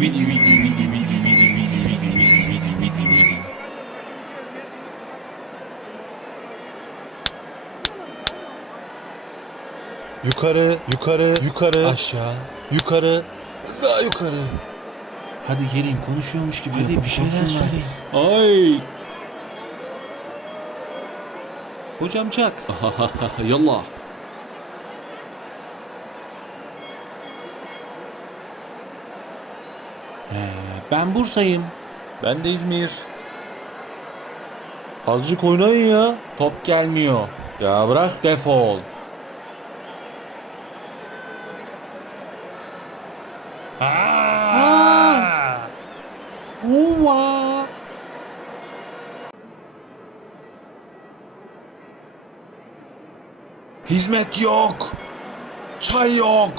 Vidi vidi vidi vidi vidi vidi vidi vidi vidi vidi vidi. Yukarı, yukarı, yukarı, Aşağı. yukarı, daha yukarı. Hadi gelin konuşuyormuş gibi Hadi bir şeyler söyleyin. Ay. Hocam çak. Yallah. Ben Bursa'yım. Ben de İzmir. Azıcık oynayın ya. Top gelmiyor. Ya bırak. Defol. Aa! Uva. Hizmet yok. Çay yok.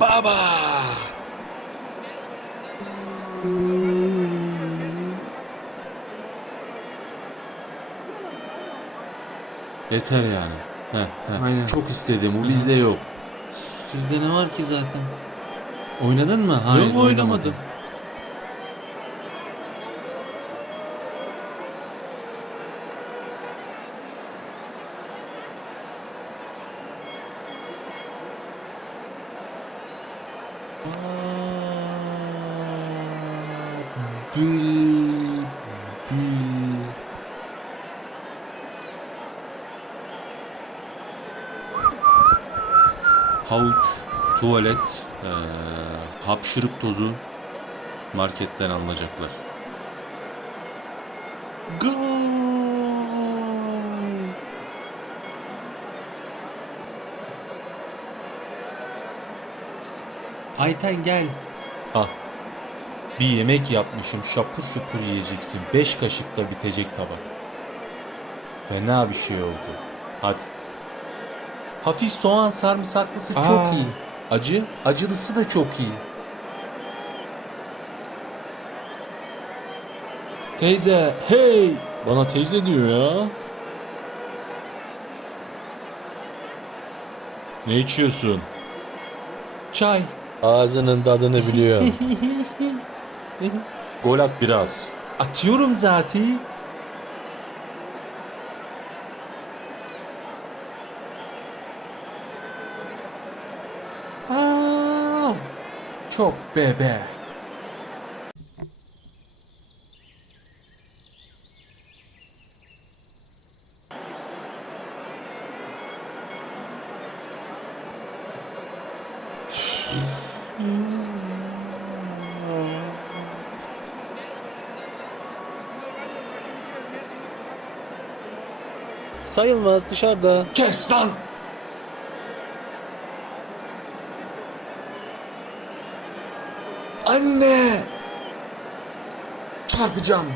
Baba. Yeter yani. Heh, heh. Aynen. Çok istedim bu bizde yok. Sizde ne var ki zaten? Oynadın mı? Hayır Yok, oynamadım. Bül. Havuç, tuvalet, eee, hapşırık tozu marketten alınacaklar. Gol. Ayten gel. Ah. Bir yemek yapmışım şapur şupur yiyeceksin. Beş kaşıkta bitecek tabak. Fena bir şey oldu. Hadi. Hafif soğan sarımsaklısı Aa. çok iyi. Acı, acılısı da çok iyi. Teyze, hey! Bana teyze diyor ya. Ne içiyorsun? Çay. Ağzının tadını biliyor. Gol at biraz. Atıyorum zaten. Aa, çok bebe. Sayılmaz dışarıda. Kes lan. Anne! Çarpacağım.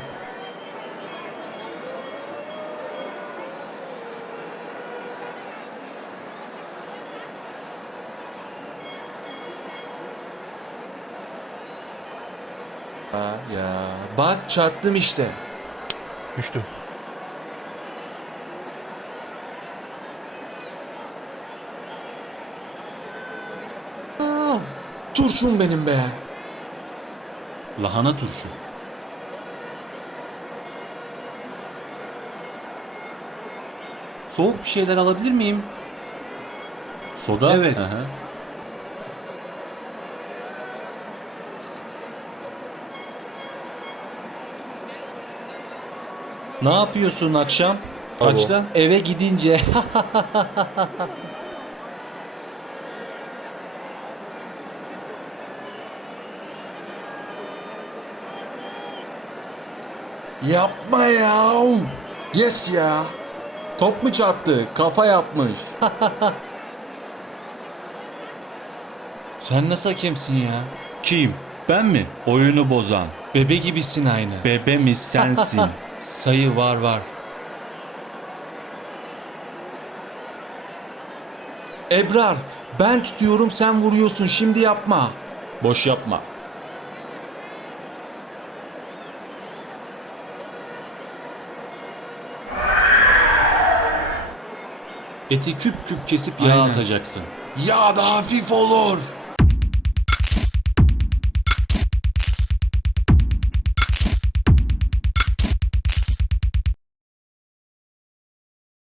Aa, ya bak çarptım işte. Düştüm. Turşum benim be. Lahana turşu. Soğuk bir şeyler alabilir miyim? Soda? Evet. Hı. Ne yapıyorsun akşam? Kaçta? Eve gidince. Yapma ya. Yes ya. Top mu çarptı? Kafa yapmış. Sen nasıl hakemsin ya? Kim? Ben mi? Oyunu bozan. Bebe gibisin aynı. Bebemiz sensin. Sayı var var. Ebrar, ben tutuyorum sen vuruyorsun. Şimdi yapma. Boş yapma. Eti küp küp kesip yağ Aynen. atacaksın. Ya da hafif olur.